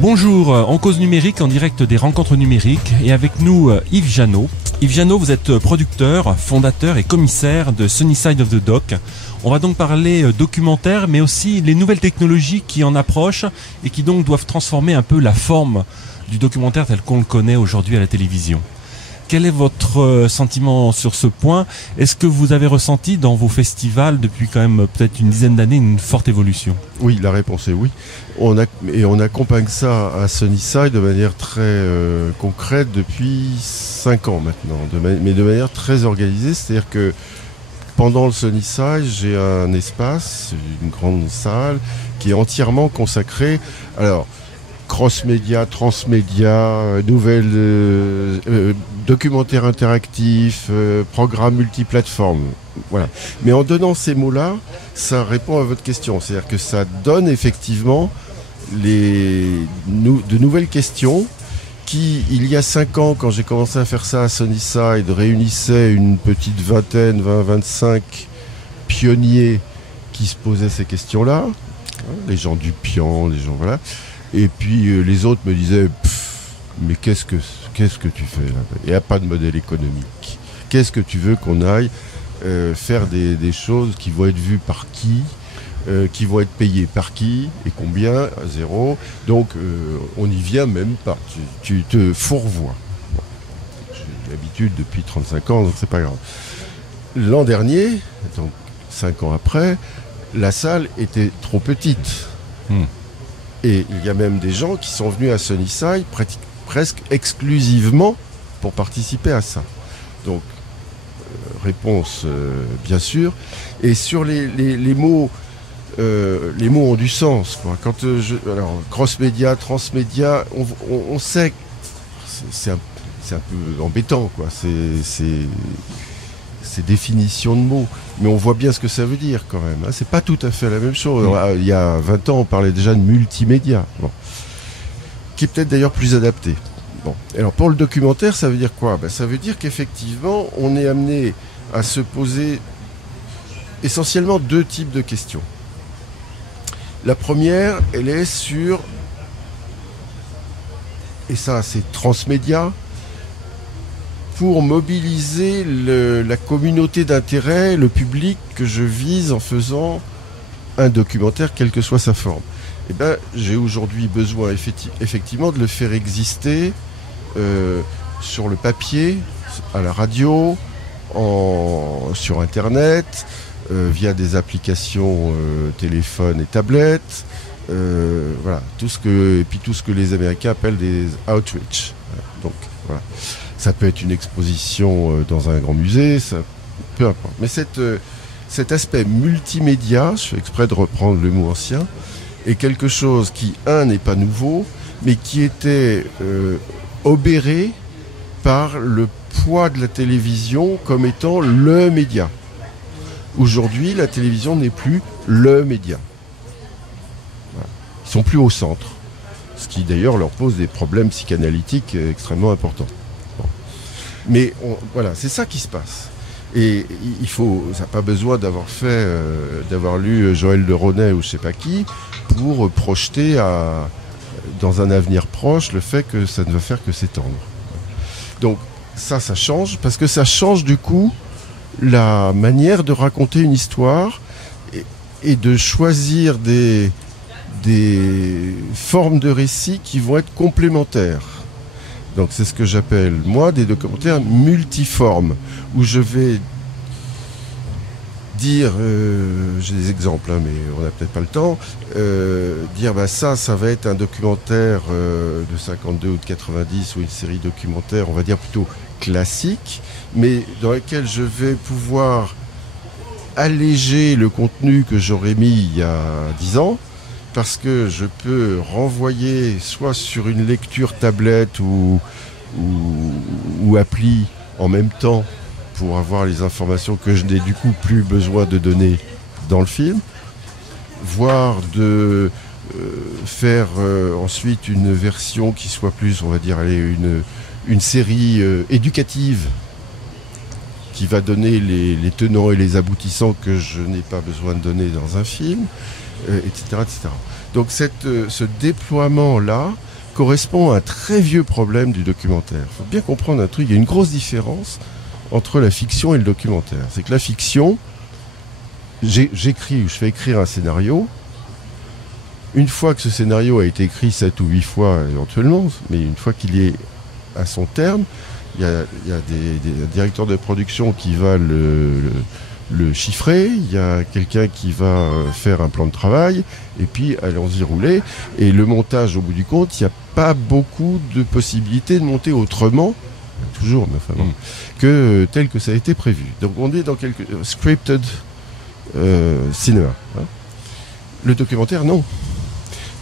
Bonjour, en cause numérique, en direct des rencontres numériques, et avec nous Yves Janot. Yves Janot, vous êtes producteur, fondateur et commissaire de Sunny Side of the Doc. On va donc parler documentaire, mais aussi les nouvelles technologies qui en approchent et qui donc doivent transformer un peu la forme du documentaire tel qu'on le connaît aujourd'hui à la télévision. Quel est votre sentiment sur ce point? Est-ce que vous avez ressenti dans vos festivals depuis quand même peut-être une dizaine d'années une forte évolution? Oui, la réponse est oui. On accompagne ça à Sunnyside de manière très concrète depuis 5 ans maintenant, mais de manière très organisée. C'est-à-dire que pendant le Sunnyside, j'ai un espace, une grande salle qui est entièrement consacrée. Alors, cross-média, transmédia, nouvelles documentaires interactifs, programmes multiplateformes. Voilà. Mais en donnant ces mots-là, ça répond à votre question. C'est-à-dire que ça donne effectivement de nouvelles questions qui, il y a 5 ans, quand j'ai commencé à faire ça à Sunnyside, réunissaient une petite vingtaine, 20-25 pionniers qui se posaient ces questions-là. Les gens du Pian, les gens, voilà. Et puis les autres me disaient mais qu'est-ce que tu fais là? Il n'y a pas de modèle économique. Qu'est-ce que tu veux qu'on aille faire des choses qui vont être vues par qui vont être payées par qui et combien? À zéro. Donc on n'y vient même pas. Tu te fourvoies. Bon. J'ai l'habitude depuis 35 ans, donc c'est pas grave. L'an dernier, donc 5 ans après, la salle était trop petite. Et il y a même des gens qui sont venus à Sunnyside presque exclusivement pour participer à ça. Donc, réponse bien sûr. Et sur les mots ont du sens, quoi. Quand alors cross-média, transmédia, on sait que c'est un peu embêtant, quoi. Ces définitions de mots, mais on voit bien ce que ça veut dire quand même, hein. C'est pas tout à fait la même chose. Il y a 20 ans, on parlait déjà de multimédia, qui est peut-être d'ailleurs plus adapté. Bon. Alors pour le documentaire, ça veut dire quoi? Ça veut dire qu'effectivement, on est amené à se poser essentiellement 2 types de questions. La première, elle est sur, et ça c'est transmédia, pour mobiliser la communauté d'intérêt, le public que je vise en faisant un documentaire, quelle que soit sa forme. J'ai aujourd'hui besoin effectivement de le faire exister sur le papier, à la radio, sur Internet, via des applications téléphone et tablettes, voilà, tout ce que les Américains appellent des outreach. Donc voilà. Ça peut être une exposition dans un grand musée, peu importe. Mais cet aspect multimédia, je fais exprès de reprendre le mot ancien, est quelque chose qui, n'est pas nouveau, mais qui était obéré par le poids de la télévision comme étant le média. Aujourd'hui, la télévision n'est plus le média. Voilà. Ils ne sont plus au centre. Ce qui d'ailleurs leur pose des problèmes psychanalytiques extrêmement importants. Mais voilà, c'est ça qui se passe. Et ça n'a pas besoin d'avoir lu Joël de Ronet ou je ne sais pas qui pour projeter dans un avenir proche le fait que ça ne va faire que s'étendre. Donc ça change, parce que ça change du coup la manière de raconter une histoire et de choisir des formes de récits qui vont être complémentaires. Donc c'est ce que j'appelle, moi, des documentaires multiformes, où je vais dire, j'ai des exemples, mais on n'a peut-être pas le temps, dire ça va être un documentaire de 52 ou de 90, ou une série documentaire, on va dire plutôt classique, mais dans laquelle je vais pouvoir alléger le contenu que j'aurais mis il y a 10 ans, parce que je peux renvoyer soit sur une lecture tablette ou appli en même temps pour avoir les informations que je n'ai du coup plus besoin de donner dans le film, voire de faire ensuite une version qui soit plus, on va dire, une série éducative qui va donner les tenants et les aboutissants que je n'ai pas besoin de donner dans un film, etc., etc. Donc ce déploiement-là correspond à un très vieux problème du documentaire. Il faut bien comprendre un truc, il y a une grosse différence entre la fiction et le documentaire. C'est que la fiction, je fais écrire un scénario. Une fois que ce scénario a été écrit 7 ou 8 fois éventuellement, mais une fois qu'il est à son terme, il y a des directeurs de production qui va le chiffrer, il y a quelqu'un qui va faire un plan de travail, et puis allons-y rouler. Et le montage, au bout du compte, il n'y a pas beaucoup de possibilités de monter autrement, toujours, mais enfin, que tel que ça a été prévu. Donc on est dans quelque scripted cinéma. Hein. Le documentaire, non.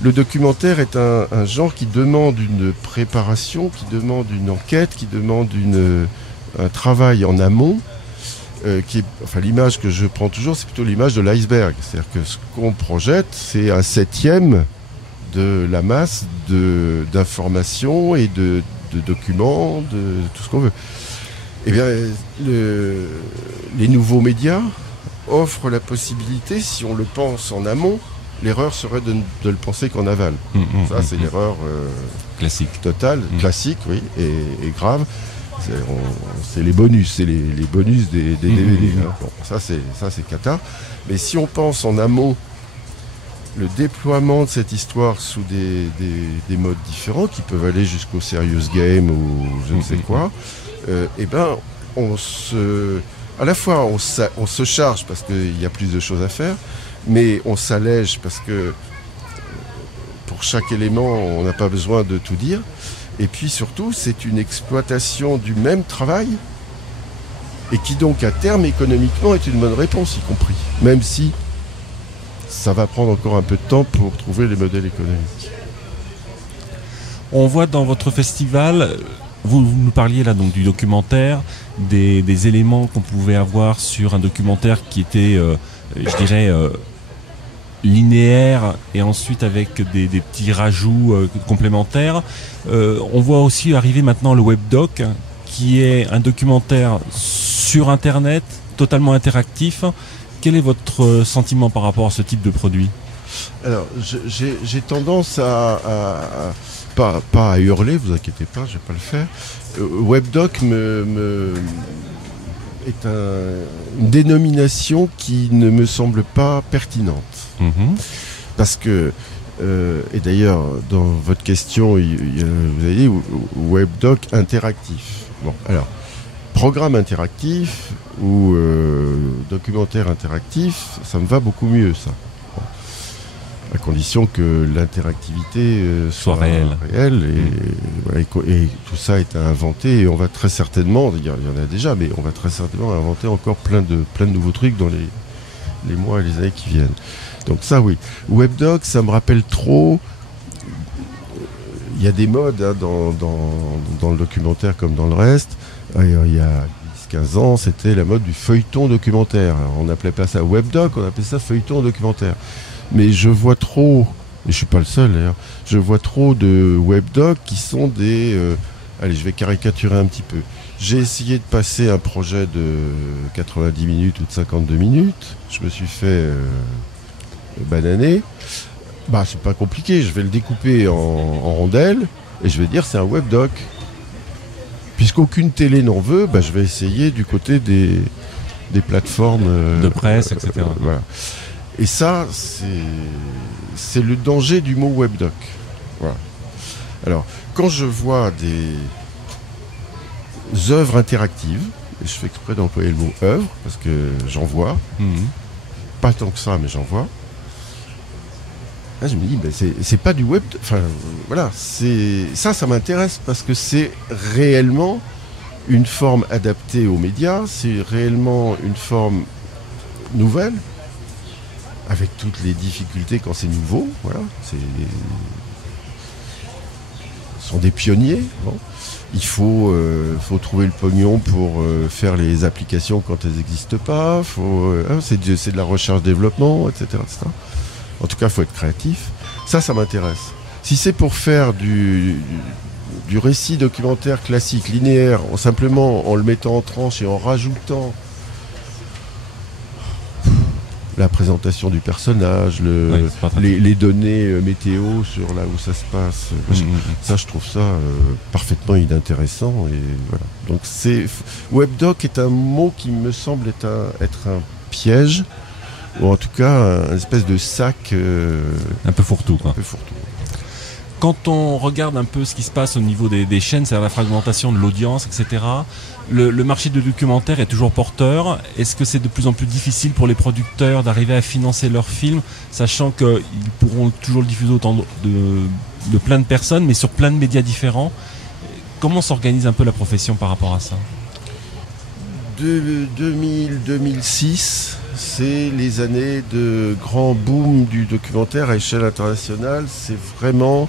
Le documentaire est un genre qui demande une préparation, qui demande une enquête, qui demande un travail en amont. L'image que je prends toujours, c'est plutôt l'image de l'iceberg. C'est-à-dire que ce qu'on projette, c'est un 7e de la masse d'informations et de documents, de tout ce qu'on veut. Eh bien, les nouveaux médias offrent la possibilité, si on le pense en amont, l'erreur serait de le penser qu'en aval. Ça, c'est l'erreur classique, totale, classique, oui, et grave. C'est les bonus, c'est les bonus des DVD. Hein. Bon, ça c'est cata. Mais si on pense en amont le déploiement de cette histoire sous des modes différents, qui peuvent aller jusqu'au serious game ou je ne sais quoi, eh ben, à la fois on se charge parce qu'il y a plus de choses à faire, mais on s'allège parce que pour chaque élément, on n'a pas besoin de tout dire. Et puis surtout, c'est une exploitation du même travail et qui donc à terme économiquement est une bonne réponse y compris. Même si ça va prendre encore un peu de temps pour trouver les modèles économiques. On voit dans votre festival, vous nous parliez là donc du documentaire, des éléments qu'on pouvait avoir sur un documentaire qui était, je dirais, linéaire et ensuite avec des petits rajouts complémentaires. On voit aussi arriver maintenant le webdoc qui est un documentaire sur internet totalement interactif. Quel est votre sentiment par rapport à ce type de produit ? Alors j'ai tendance pas à hurler, vous inquiétez pas, je vais pas le faire. Webdoc est une dénomination qui ne me semble pas pertinente. Parce que, et d'ailleurs, dans votre question, vous avez dit webdoc interactif. Bon, alors, programme interactif ou documentaire interactif, ça me va beaucoup mieux, ça. Bon. À condition que l'interactivité soit réelle et tout ça est à inventer. Et on va très certainement, il y en a déjà, mais on va très certainement inventer encore plein de nouveaux trucs dans les mois et les années qui viennent. Donc ça, oui. Webdoc, ça me rappelle trop. Il y a des modes hein, dans le documentaire comme dans le reste. Il y a 10-15 ans, c'était la mode du feuilleton documentaire. Alors, on n'appelait pas ça webdoc, on appelait ça feuilleton documentaire. Mais je vois trop, et je suis pas le seul d'ailleurs, je vois trop de webdocs qui sont des... allez, je vais caricaturer un petit peu. J'ai essayé de passer un projet de 90 minutes ou de 52 minutes. Je me suis fait bananer. Bah, c'est pas compliqué, je vais le découper en rondelles et je vais dire c'est un webdoc. Puisqu'aucune télé n'en veut, bah, je vais essayer du côté des plateformes de presse, etc. Voilà. Et ça, c'est le danger du mot webdoc. Voilà. Alors, quand je vois des œuvres interactives, et je fais exprès d'employer le mot œuvre, parce que j'en vois, pas tant que ça, mais j'en vois, là, je me dis, ben, c'est pas du web... Enfin, voilà, ça m'intéresse, parce que c'est réellement une forme adaptée aux médias, c'est réellement une forme nouvelle, avec toutes les difficultés quand c'est nouveau, voilà, ce sont des pionniers. Bon. Il faut trouver le pognon pour faire les applications quand elles n'existent pas. C'est de la recherche-développement, etc., etc. En tout cas, il faut être créatif. Ça m'intéresse. Si c'est pour faire du récit documentaire classique, linéaire, simplement en le mettant en tranche et en rajoutant la présentation du personnage, les données météo sur là où ça se passe. Ça, je trouve ça parfaitement inintéressant. Et voilà. Donc, webdoc est un mot qui me semble être un piège, ou en tout cas un espèce de sac un peu fourre-tout, quoi. Un peu fourre-tout. Quand on regarde un peu ce qui se passe au niveau des chaînes, c'est-à-dire la fragmentation de l'audience, etc., le marché du documentaire est toujours porteur. Est-ce que c'est de plus en plus difficile pour les producteurs d'arriver à financer leurs films, sachant qu'ils pourront toujours le diffuser autant de plein de personnes, mais sur plein de médias différents? Comment s'organise un peu la profession par rapport à ça? 2000-2006, c'est les années de grand boom du documentaire à échelle internationale. C'est vraiment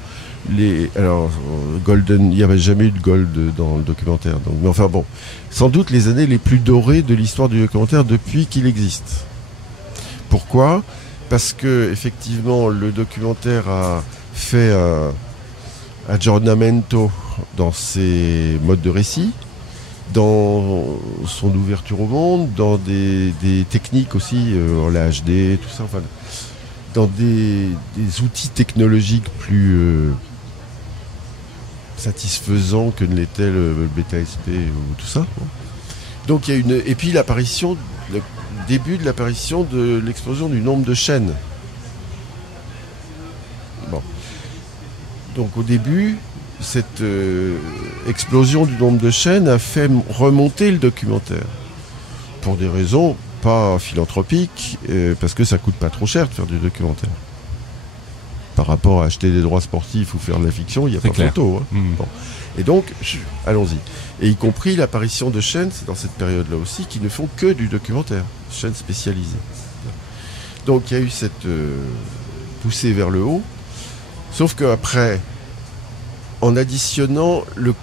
Golden, il n'y avait jamais eu de gold dans le documentaire. Donc, mais enfin bon, sans doute les années les plus dorées de l'histoire du documentaire depuis qu'il existe. Pourquoi ? Parce que effectivement, le documentaire a fait un aggiornamento dans ses modes de récit, dans son ouverture au monde, dans des techniques aussi, la HD, tout ça, enfin, dans des outils technologiques plus satisfaisants que ne l'était le BetaSP ou tout ça. Donc il y a et puis le début de l'apparition de l'explosion du nombre de chaînes. Bon. Donc au début, cette explosion du nombre de chaînes a fait remonter le documentaire pour des raisons pas philanthropiques, parce que ça coûte pas trop cher de faire du documentaire. Par rapport à acheter des droits sportifs ou faire de la fiction, il n'y a pas photo. Hein. Bon. Et donc, allons-y. Et y compris l'apparition de chaînes, c'est dans cette période-là aussi, qui ne font que du documentaire, chaînes spécialisées. Donc il y a eu cette poussée vers le haut, sauf qu'après, en additionnant le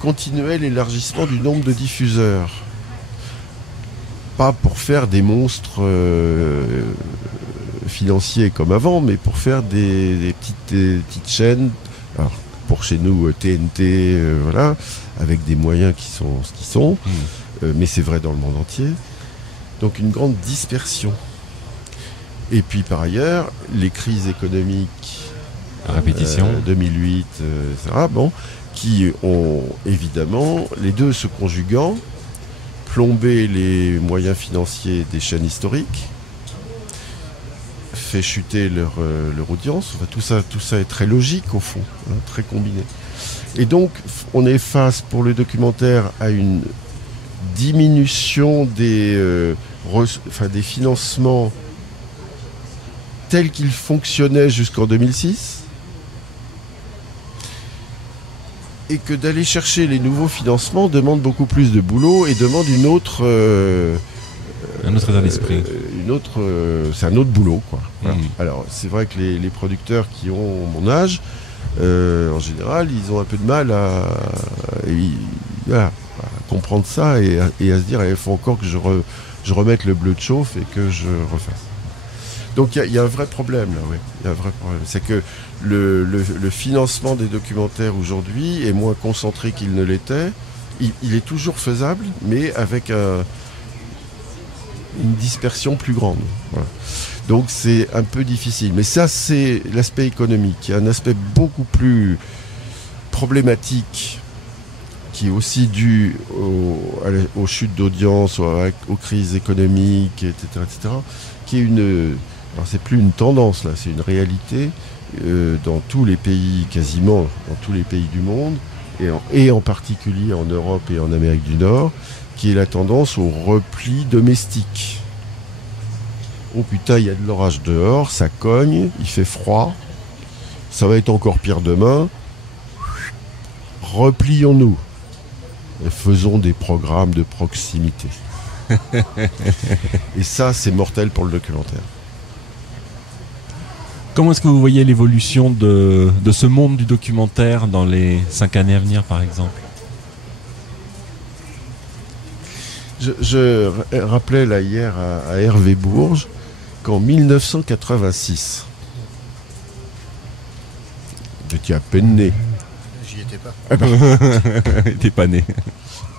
continuel élargissement du nombre de diffuseurs. Pas pour faire des monstres financiers comme avant, mais pour faire des petites chaînes. Alors, pour chez nous, TNT, voilà, avec des moyens qui sont ce qu'ils sont, mais c'est vrai dans le monde entier. Donc une grande dispersion. Et puis par ailleurs, les crises économiques, répétition, 2008, etc., bon, qui ont évidemment, les deux se conjuguant, plombé les moyens financiers des chaînes historiques, fait chuter leur audience. Enfin, tout ça est très logique au fond, hein, très combiné. Et donc, on est face pour le documentaire à une diminution des financements tels qu'ils fonctionnaient jusqu'en 2006, et que d'aller chercher les nouveaux financements demande beaucoup plus de boulot et demande un autre état d'esprit. C'est un autre boulot, quoi. Voilà. Alors, c'est vrai que les producteurs qui ont mon âge, en général, ils ont un peu de mal à comprendre ça et à se dire il faut encore que je remette le bleu de chauffe et que je refasse. Donc il y a un vrai problème là, oui. Il y a un vrai problème. C'est que le financement des documentaires aujourd'hui est moins concentré qu'il ne l'était. Il est toujours faisable, mais avec une dispersion plus grande. Voilà. Donc c'est un peu difficile. Mais ça, c'est l'aspect économique. Il y a un aspect beaucoup plus problématique qui est aussi dû aux chutes d'audience, aux crises économiques, etc., qui est alors c'est plus une tendance là, c'est une réalité dans tous les pays, quasiment dans tous les pays du monde, et en particulier en Europe et en Amérique du Nord, qui est la tendance au repli domestique. Oh putain, il y a de l'orage dehors, ça cogne, il fait froid, ça va être encore pire demain. Replions-nous et faisons des programmes de proximité. Et ça, c'est mortel pour le documentaire. Comment est-ce que vous voyez l'évolution de ce monde du documentaire dans les 5 années à venir, par exemple ? Je rappelais là hier à Hervé Bourges qu'en 1986, j'étais à peine né. J'y étais pas. T'es pas né.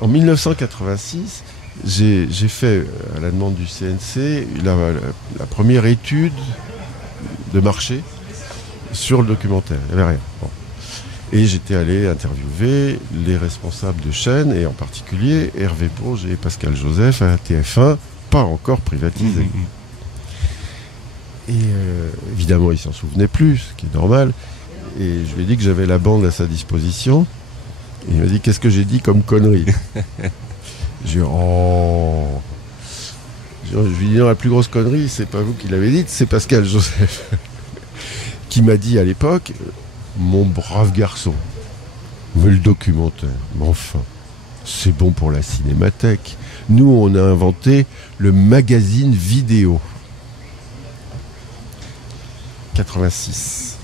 En 1986, j'ai fait, à la demande du CNC, la première étude de marché sur le documentaire. Il n'y avait rien. Bon. Et j'étais allé interviewer les responsables de chaînes, et en particulier Hervé Bourges et Pascal Joseph à TF1, pas encore privatisé. Et évidemment, il s'en souvenait plus, ce qui est normal. Et je lui ai dit que j'avais la bande à sa disposition. Et il m'a dit, qu'est-ce que j'ai dit comme connerie? J'ai dit, oh. Je lui ai dit, non, la plus grosse connerie, c'est pas vous qui l'avez dite, c'est Pascal Joseph. Qui m'a dit à l'époque, mon brave garçon, mais le documentaire, mais enfin, c'est bon pour la cinémathèque. Nous, on a inventé le magazine vidéo. 86.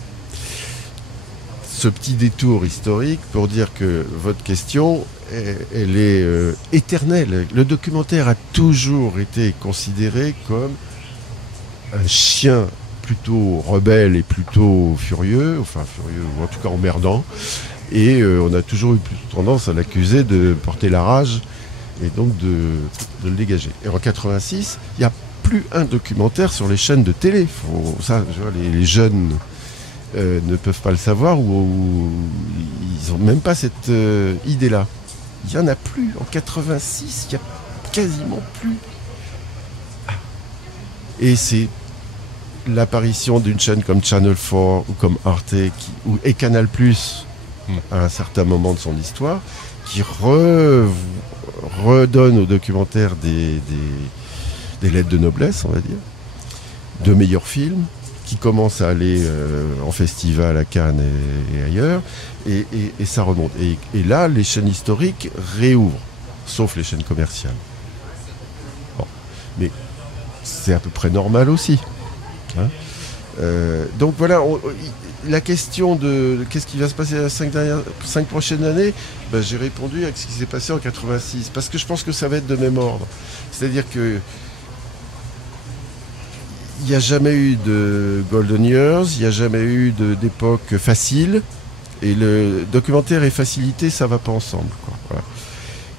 Ce petit détour historique pour dire que votre question, elle est éternelle. Le documentaire a toujours été considéré comme un chien plutôt rebelle et plutôt furieux, ou en tout cas emmerdant. Et on a toujours eu plutôt tendance à l'accuser de porter la rage et donc de le dégager. Et en 86, il n'y a plus un documentaire sur les chaînes de télé. Les jeunes ne peuvent pas le savoir ou ils n'ont même pas cette idée-là. Il n'y en a plus. En 86, il n'y a quasiment plus. Et c'est l'apparition d'une chaîne comme Channel 4 ou comme Arte et Canal+, à un certain moment de son histoire, qui redonne au documentaire des lettres de noblesse, on va dire, de meilleurs films, qui commencent à aller en festival à Cannes et ailleurs, et ça remonte. Et là, les chaînes historiques réouvrent, sauf les chaînes commerciales. Bon. Mais c'est à peu près normal aussi. Hein, donc voilà, la question de qu'est-ce qui va se passer les 5 prochaines années, j'ai répondu avec ce qui s'est passé en 86, parce que je pense que ça va être de même ordre. C'est-à-dire que il n'y a jamais eu de Golden Years, il n'y a jamais eu d'époque facile, et le documentaire et facilité, ça ne va pas ensemble, quoi. Voilà.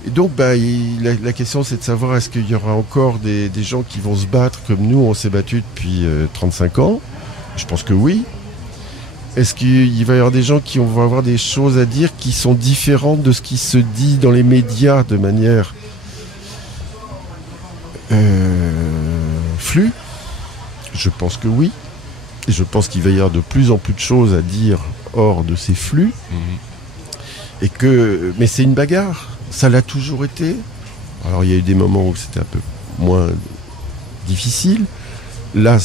Et donc la question, c'est de savoir, est-ce qu'il y aura encore des gens qui vont se battre comme nous, on s'est battus depuis 35 ans? Je pense que oui. Est-ce qu'il va y avoir des gens qui vont avoir des choses à dire qui sont différentes de ce qui se dit dans les médias de manière flue? Je pense que oui. Et je pense qu'il va y avoir de plus en plus de choses à dire hors de ces flux. Mais c'est une bagarre. Ça l'a toujours été. Alors il y a eu des moments où c'était un peu moins difficile. Là,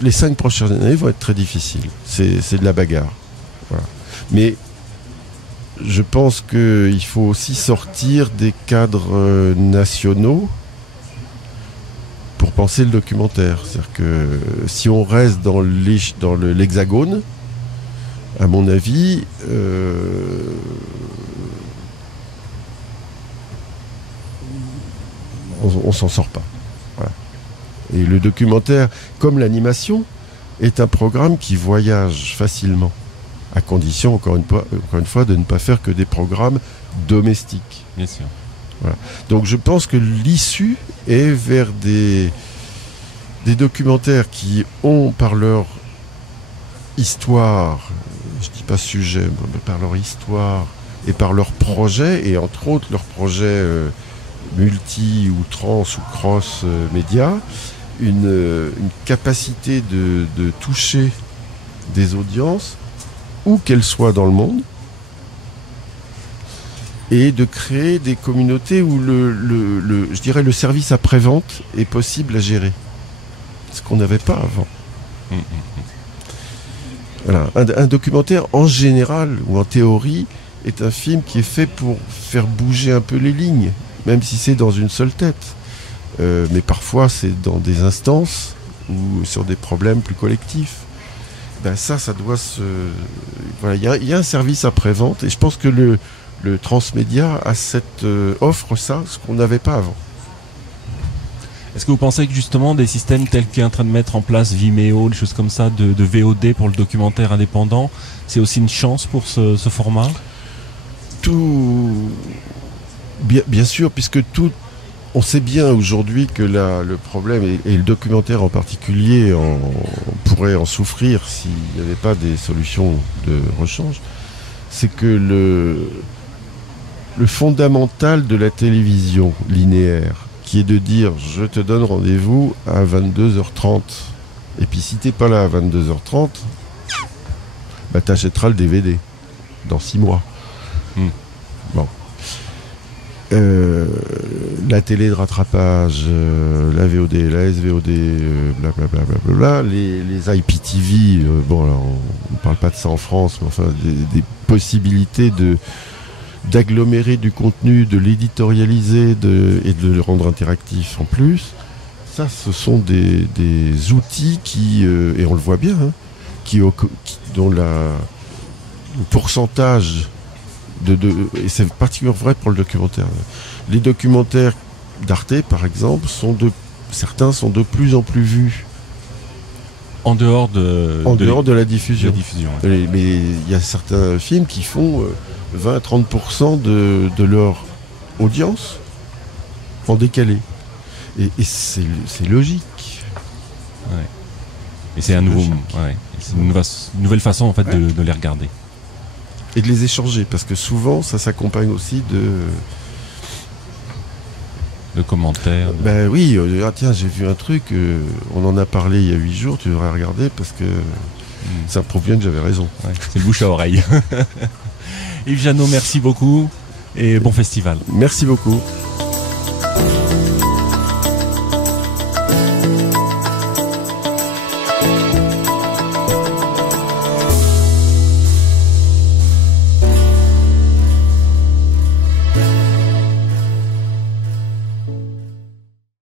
les 5 prochaines années vont être très difficiles. C'est de la bagarre. Voilà. Mais je pense qu'il faut aussi sortir des cadres nationaux pour penser le documentaire. C'est-à-dire que si on reste dans l'hexagone, à mon avis, on s'en sort pas. Voilà. Et le documentaire, comme l'animation, est un programme qui voyage facilement, à condition, encore une fois, de ne pas faire que des programmes domestiques. Bien sûr. Voilà. Donc je pense que l'issue est vers des documentaires qui ont, par leur histoire, je dis pas sujet, mais par leur histoire et par leur projet, et entre autres leur projet multi ou trans ou cross média, une capacité de toucher des audiences où qu'elles soient dans le monde, et de créer des communautés où je dirais le service après-vente est possible à gérer. Ce qu'on n'avait pas avant. Voilà. Un documentaire, en général, ou en théorie, est un film qui est fait pour faire bouger un peu les lignes, même si c'est dans une seule tête. Mais parfois, c'est dans des instances ou sur des problèmes plus collectifs. Ça doit se... Voilà, il y a un service après-vente, et je pense que le transmédia a offre ça, ce qu'on n'avait pas avant. Est-ce que vous pensez que justement des systèmes tels qu'est en train de mettre en place Vimeo, des choses comme ça, de VOD pour le documentaire indépendant, c'est aussi une chance pour ce format? Tout, bien sûr, puisque tout, on sait bien aujourd'hui que le problème, et le documentaire en particulier, pourrait en souffrir s'il n'y avait pas des solutions de rechange, c'est que le fondamental de la télévision linéaire, qui est de dire je te donne rendez-vous à 22h30, et puis si t'es pas là à 22h30, bah t'achèteras le DVD dans 6 mois. Bon. La télé de rattrapage, la VOD, la SVOD, blablabla, les IPTV, bon alors on ne parle pas de ça en France, mais enfin des possibilités d'agglomérer du contenu, de l'éditorialiser et de le rendre interactif en plus. Ça, ce sont des outils qui, et on le voit bien, dont le pourcentage et c'est particulièrement vrai pour le documentaire. Les documentaires d'Arte, par exemple, certains sont de plus en plus vus. En dehors de la diffusion. Ouais. Mais il y a certains films qui font 20-30% de leur audience en décalé. Et c'est logique. Ouais. Et c'est une nouvelle façon en fait de les regarder. Et de les échanger, parce que souvent ça s'accompagne aussi de commentaires. Ben oui, tiens, j'ai vu un truc, on en a parlé il y a 8 jours, tu devrais regarder parce que ça prouve bien que j'avais raison. Ouais, c'est le bouche à oreille. Yves Janot, merci beaucoup et bon festival. Merci beaucoup.